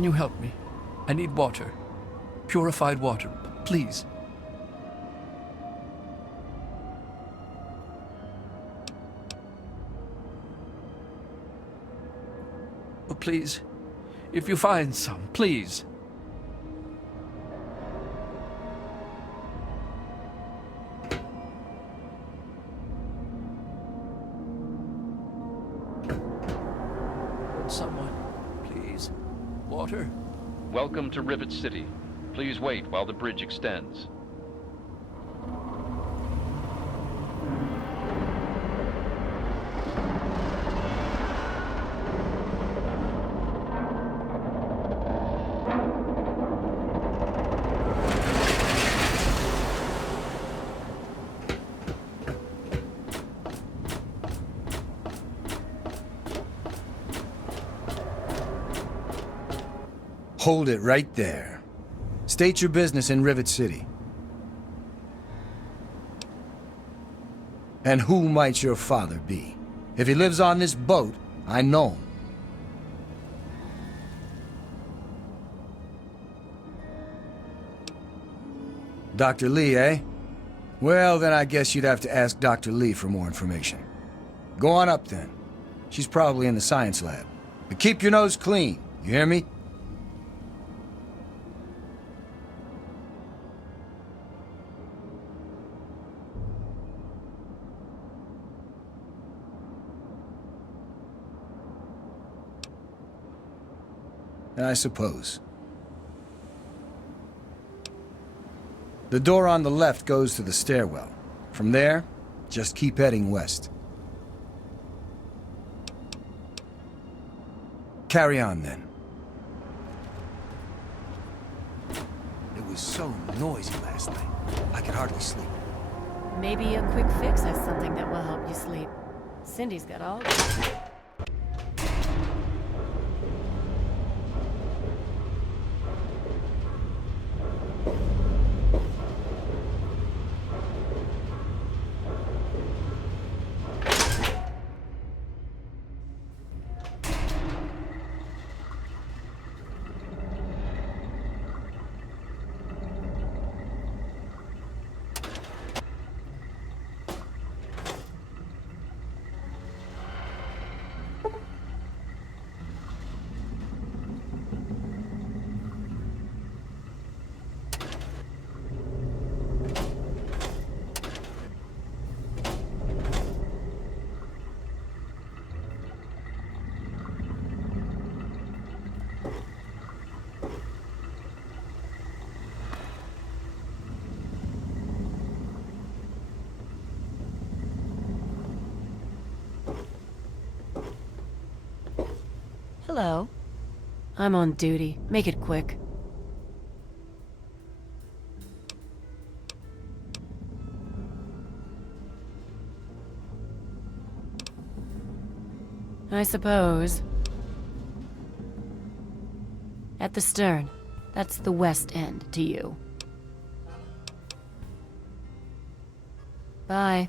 Can you help me? I need water. Purified water, please. Oh, please. If you find some, please. Someone, please. Water. Welcome to Rivet City. Please wait while the bridge extends. Hold it right there. State your business in Rivet City. And who might your father be? If he lives on this boat, I know him. Dr. Lee, eh? Well, then I guess you'd have to ask Dr. Lee for more information. Go on up, then. She's probably in the science lab. But keep your nose clean, you hear me? I suppose. The door on the left goes to the stairwell. From there, just keep heading west. Carry on, then. It was so noisy last night. I could hardly sleep. Maybe a quick fix has something that will help you sleep. Cindy's got all... Hello. I'm on duty. Make it quick. I suppose. At the stern. That's the west end to you. Bye.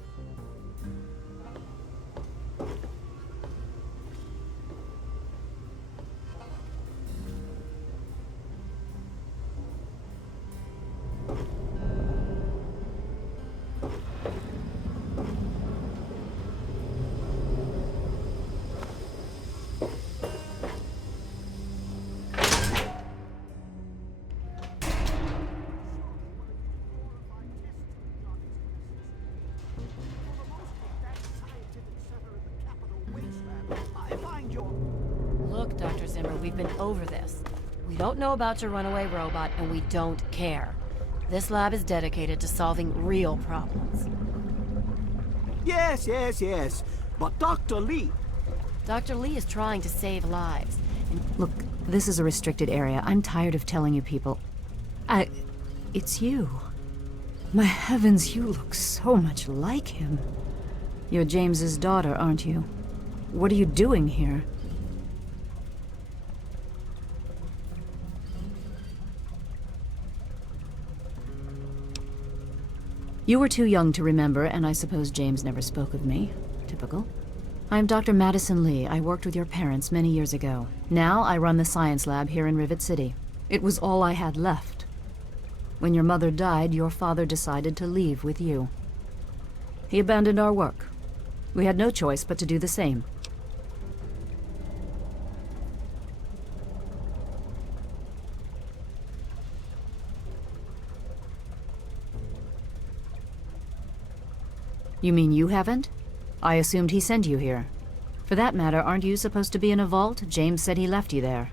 Look, Dr. Zimmer, we've been over this. We don't know about your runaway robot, and we don't care. This lab is dedicated to solving real problems. Yes. But Dr. Lee... Dr. Lee is trying to save lives. And Look, this is a restricted area. I'm tired of telling you people. It's you. My heavens, you look so much like him. You're James's daughter, aren't you? What are you doing here? You were too young to remember, and I suppose James never spoke of me. Typical. I'm Dr. Madison Lee. I worked with your parents many years ago. Now I run the science lab here in Rivet City. It was all I had left. When your mother died, your father decided to leave with you. He abandoned our work. We had no choice but to do the same. You mean you haven't? I assumed he sent you here. For that matter, aren't you supposed to be in a vault? James said he left you there.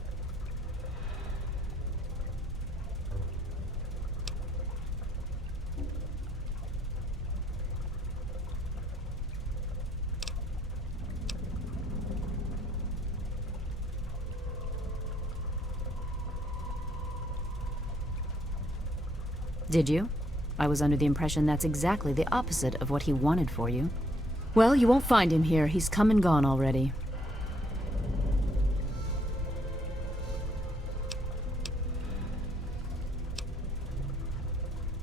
Did you? I was under the impression that's exactly the opposite of what he wanted for you. Well, you won't find him here. He's come and gone already.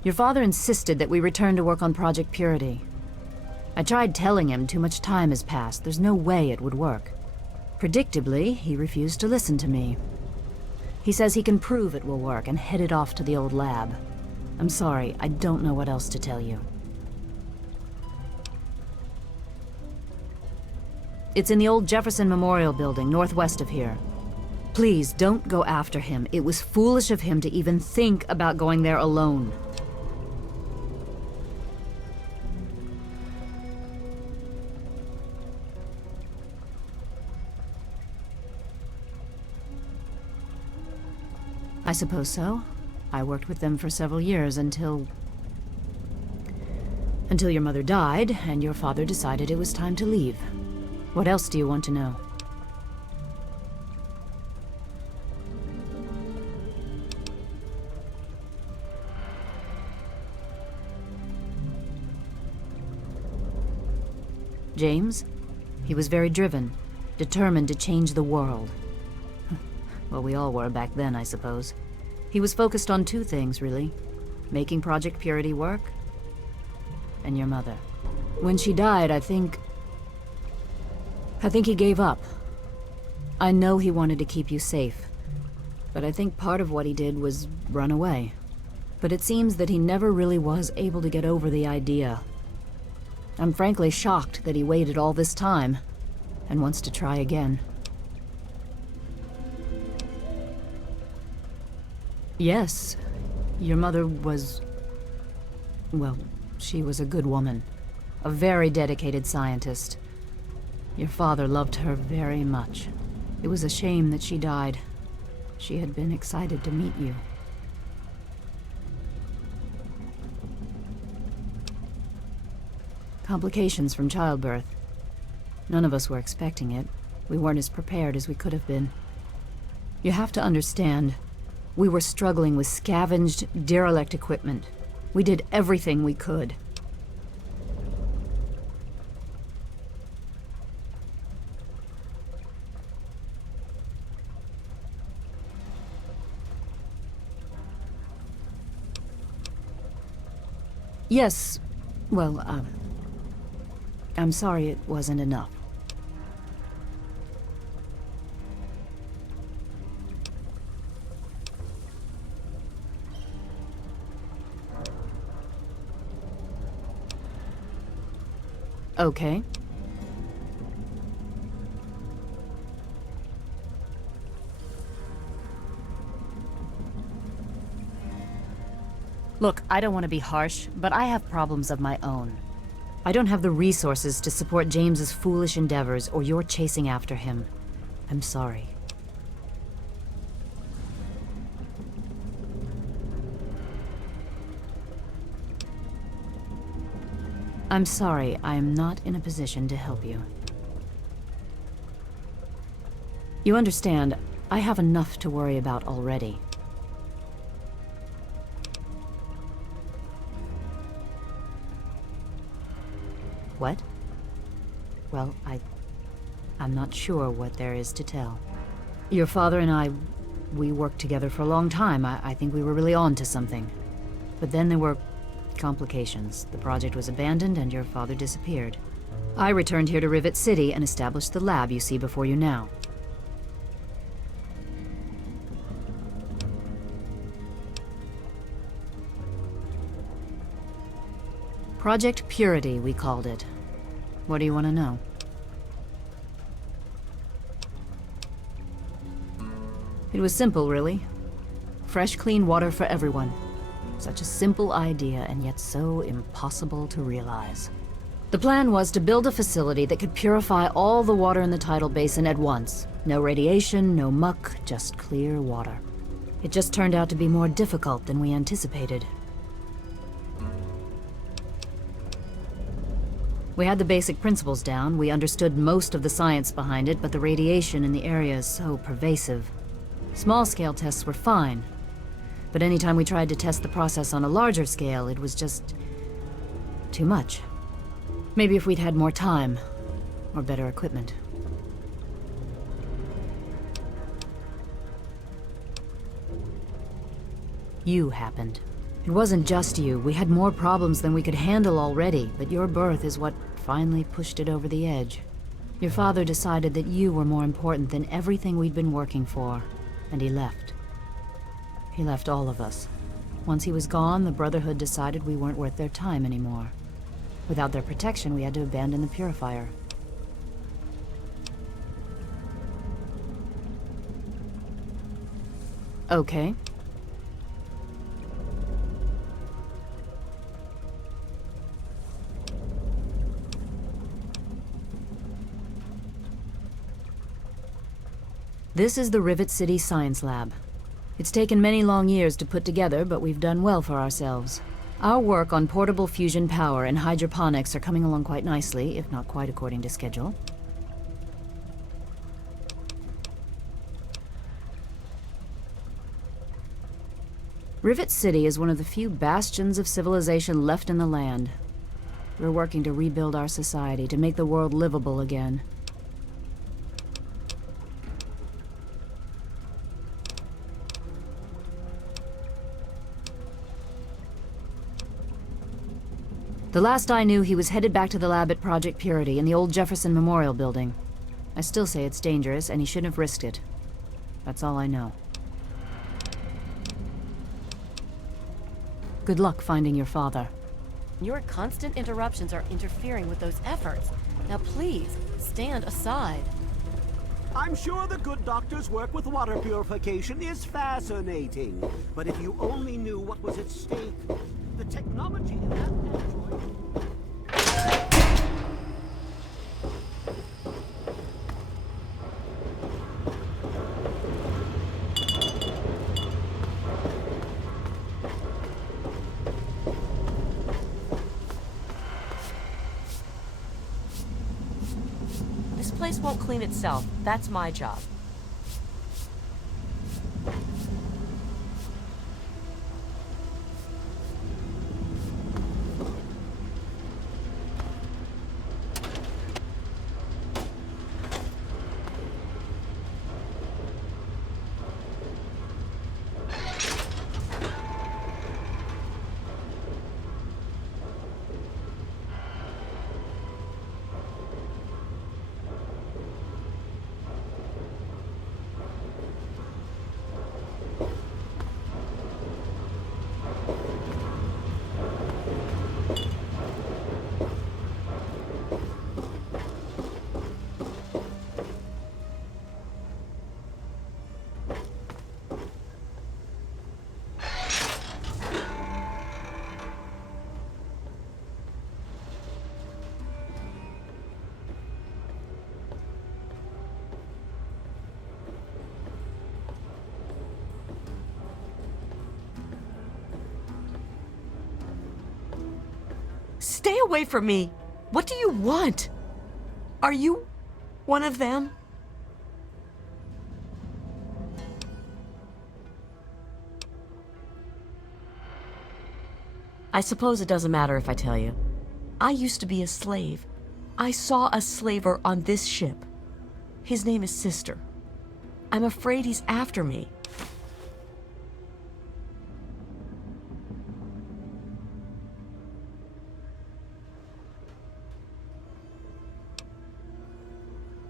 Your father insisted that we return to work on Project Purity. I tried telling him too much time has passed. There's no way it would work. Predictably, he refused to listen to me. He says he can prove it will work and headed off to the old lab. I'm sorry, I don't know what else to tell you. It's in the old Jefferson Memorial Building, northwest of here. Please, don't go after him. It was foolish of him to even think about going there alone. I suppose so. I worked with them for several years until your mother died, and your father decided it was time to leave. What else do you want to know? James? He was very driven, determined to change the world. Well, we all were back then, I suppose. He was focused on two things, really. Making Project Purity work, and your mother. When she died, I think he gave up. I know he wanted to keep you safe, but I think part of what he did was run away. But it seems that he never really was able to get over the idea. I'm frankly shocked that he waited all this time, and wants to try again. Yes, your mother was... well, she was a good woman. A very dedicated scientist. Your father loved her very much. It was a shame that she died. She had been excited to meet you. Complications from childbirth. None of us were expecting it. We weren't as prepared as we could have been. You have to understand, we were struggling with scavenged, derelict equipment. We did everything we could. Yes, well, I'm sorry it wasn't enough. Okay. Look, I don't want to be harsh, but I have problems of my own. I don't have the resources to support James's foolish endeavors or your chasing after him. I'm sorry. I'm sorry, I am not in a position to help you. You understand, I have enough to worry about already. What? Well, I'm not sure what there is to tell. Your father and I, we worked together for a long time. I think we were really on to something. But then there were complications. The project was abandoned and your father disappeared. I returned here to Rivet City and established the lab you see before you now. Project Purity, we called it. What do you want to know? It was simple, really. Fresh, clean water for everyone. Such a simple idea, and yet so impossible to realize. The plan was to build a facility that could purify all the water in the tidal basin at once. No radiation, no muck, just clear water. It just turned out to be more difficult than we anticipated. We had the basic principles down, we understood most of the science behind it, but the radiation in the area is so pervasive. Small-scale tests were fine, but anytime we tried to test the process on a larger scale, it was just too much. Maybe if we'd had more time, or better equipment. You happened. It wasn't just you. We had more problems than we could handle already, but your birth is what finally pushed it over the edge. Your father decided that you were more important than everything we'd been working for, and he left. He left all of us. Once he was gone, the Brotherhood decided we weren't worth their time anymore. Without their protection, we had to abandon the purifier. Okay. This is the Rivet City Science Lab. It's taken many long years to put together, but we've done well for ourselves. Our work on portable fusion power and hydroponics are coming along quite nicely, if not quite according to schedule. Rivet City is one of the few bastions of civilization left in the land. We're working to rebuild our society, to make the world livable again. The last I knew, he was headed back to the lab at Project Purity in the old Jefferson Memorial Building. I still say it's dangerous, and he shouldn't have risked it. That's all I know. Good luck finding your father. Your constant interruptions are interfering with those efforts. Now please, stand aside. I'm sure the good doctor's work with water purification is fascinating. But if you only knew what was at stake, the technology in that android... This place won't clean itself. That's my job. Stay away from me! What do you want? Are you one of them? I suppose it doesn't matter if I tell you. I used to be a slave. I saw a slaver on this ship. His name is Sister. I'm afraid he's after me.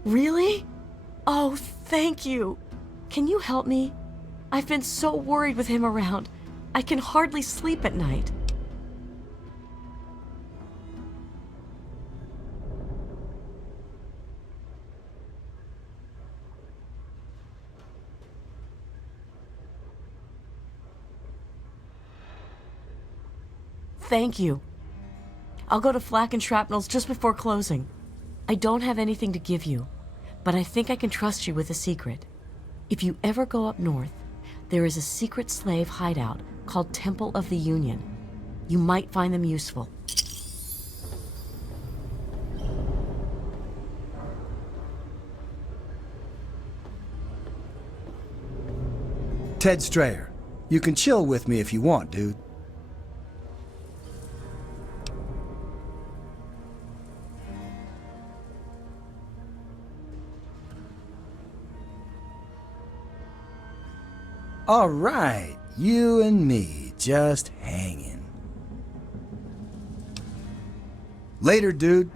Really? Oh, thank you. Can you help me? I've been so worried with him around. I can hardly sleep at night. Thank you. I'll go to Flak and Shrapnel's just before closing. I don't have anything to give you, but I think I can trust you with a secret. If you ever go up north, there is a secret slave hideout called Temple of the Union. You might find them useful. Ted Strayer, you can chill with me if you want, dude. All right, you and me, just hanging. Later, dude.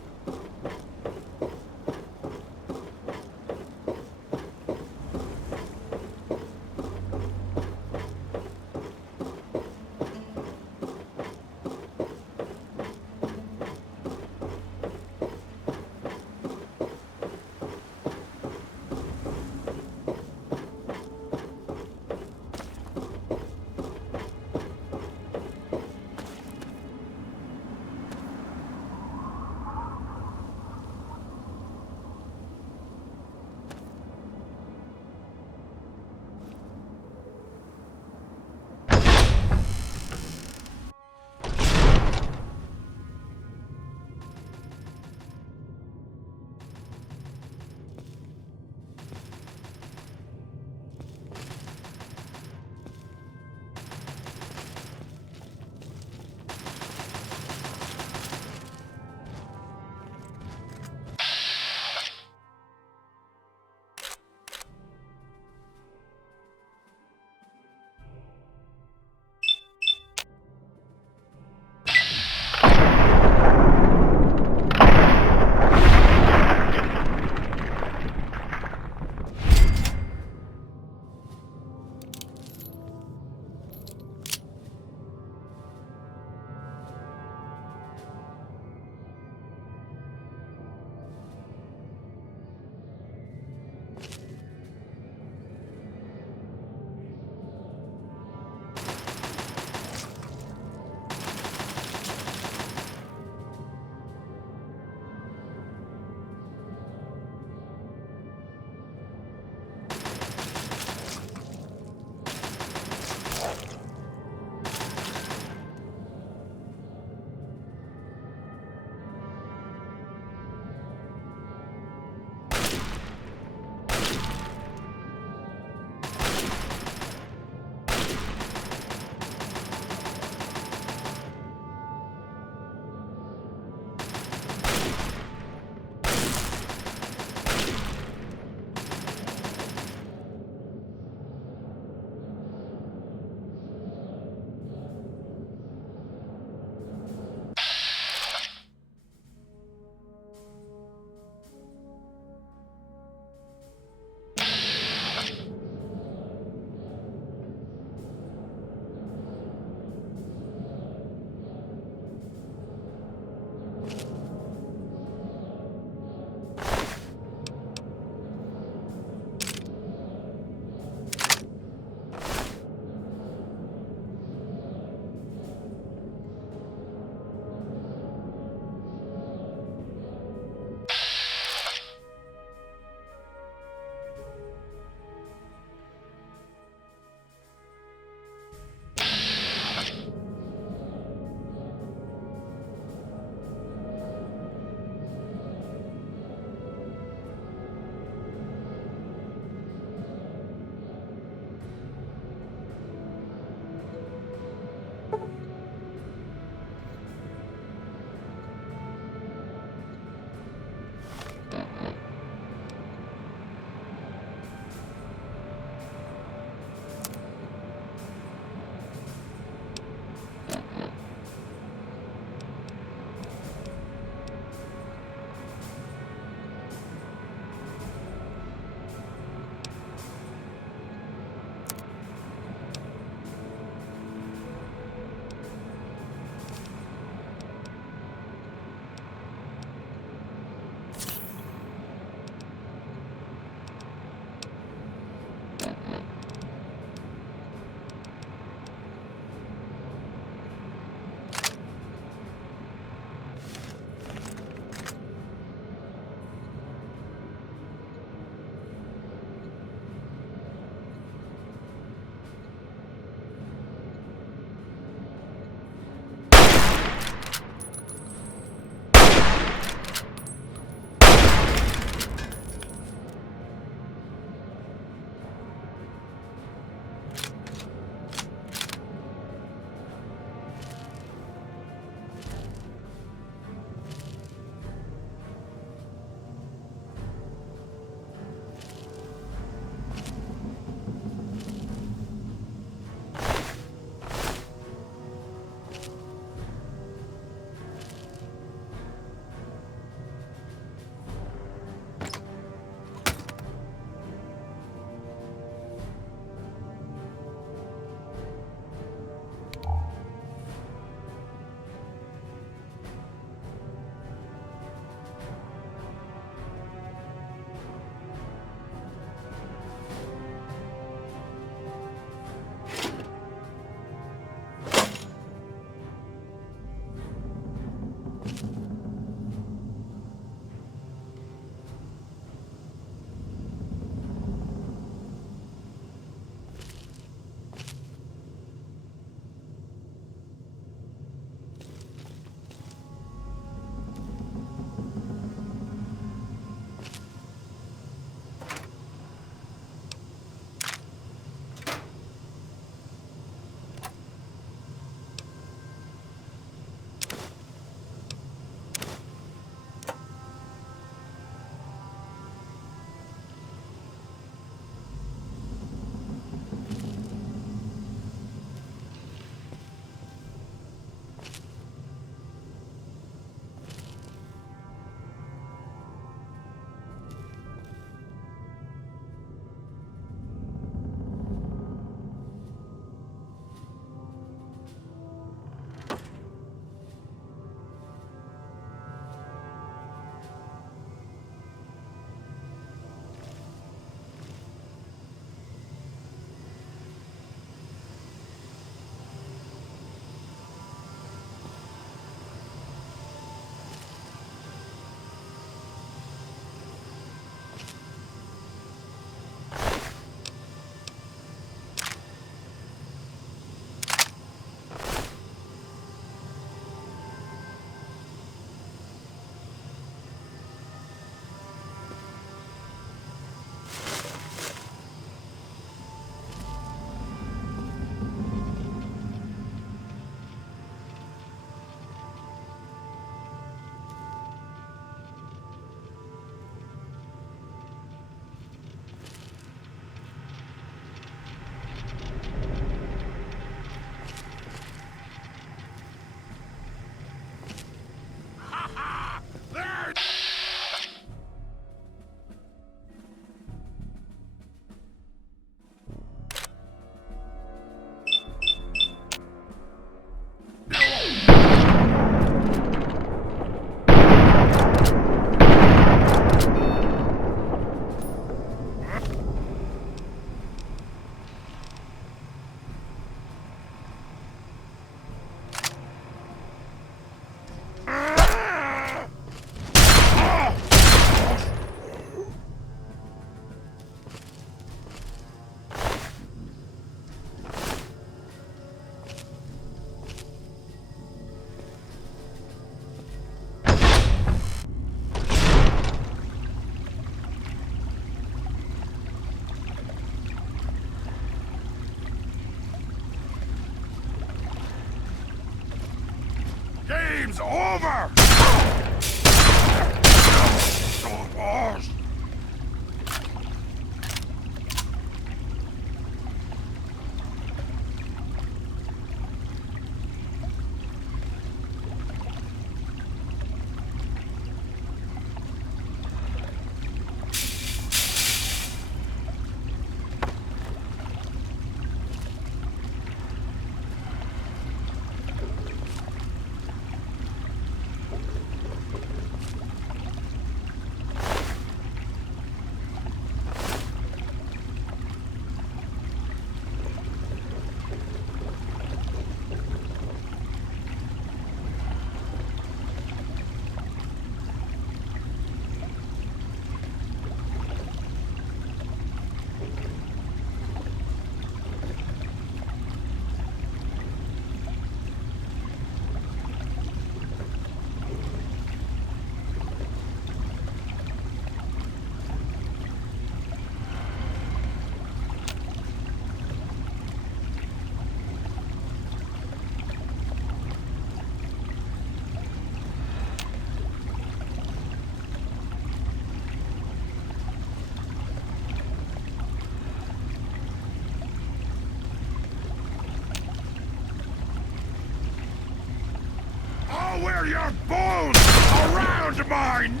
of mine!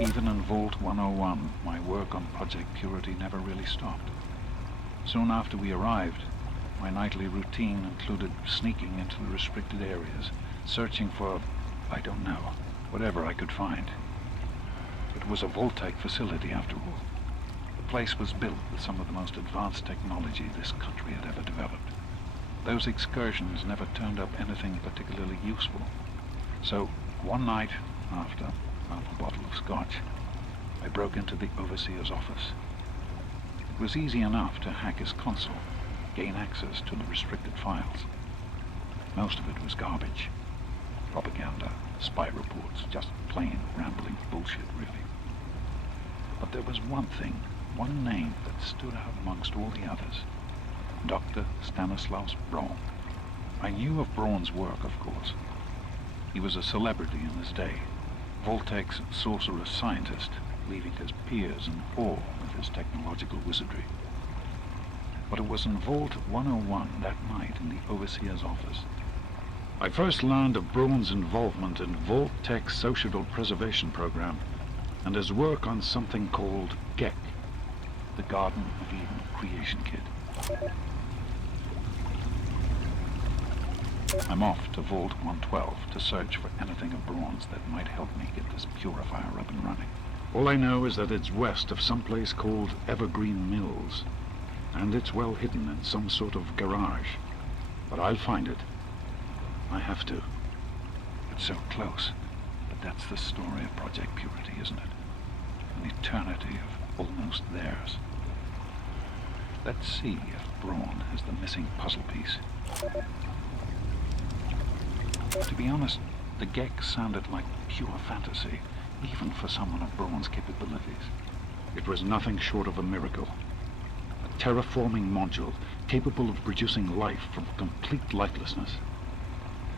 Even in Vault 101, my work on Project Purity never really stopped. Soon after we arrived, my nightly routine included sneaking into the restricted areas, searching for, I don't know, whatever I could find. It was a Vault-type facility after all. The place was built with some of the most advanced technology this country had ever developed. Those excursions never turned up anything particularly useful. So, one night, after half a bottle of scotch, I broke into the overseer's office. It was easy enough to hack his console, gain access to the restricted files. Most of it was garbage. Propaganda, spy reports, just plain rambling bullshit, really. But there was one thing, one name that stood out amongst all the others. Dr. Stanislaus Braun. I knew of Braun's work, of course. He was a celebrity in his day, Voltec's sorcerous scientist, leaving his peers in awe of his technological wizardry. But it was in Vault 101 that night in the Overseer's office I first learned of Braun's involvement in Voltec's Societal Preservation Program and his work on something called GEC, the Garden of Eden Creation Kit. I'm off to Vault 112 to search for anything of Braun's that might help me get this purifier up and running. All I know is that it's west of some place called Evergreen Mills, and it's well hidden in some sort of garage. But I'll find it. I have to. It's so close, but that's the story of Project Purity, isn't it? An eternity of almost theirs. Let's see if Braun has the missing puzzle piece. To be honest, the GEC sounded like pure fantasy, even for someone of Braun's capabilities. It was nothing short of a miracle. A terraforming module capable of producing life from complete lifelessness.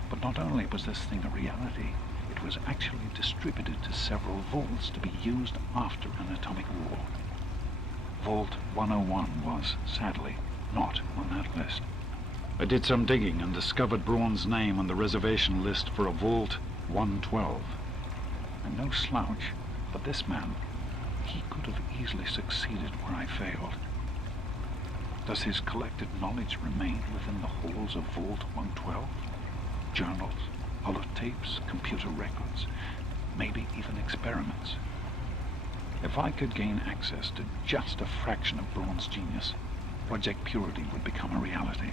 But not only was this thing a reality, it was actually distributed to several vaults to be used after an atomic war. Vault 101 was, sadly, not on that list. I did some digging and discovered Braun's name on the reservation list for a Vault 112. I'm no slouch, but this man, he could have easily succeeded where I failed. Does his collected knowledge remain within the halls of Vault 112? Journals, holotapes, computer records, maybe even experiments. If I could gain access to just a fraction of Braun's genius, Project Purity would become a reality.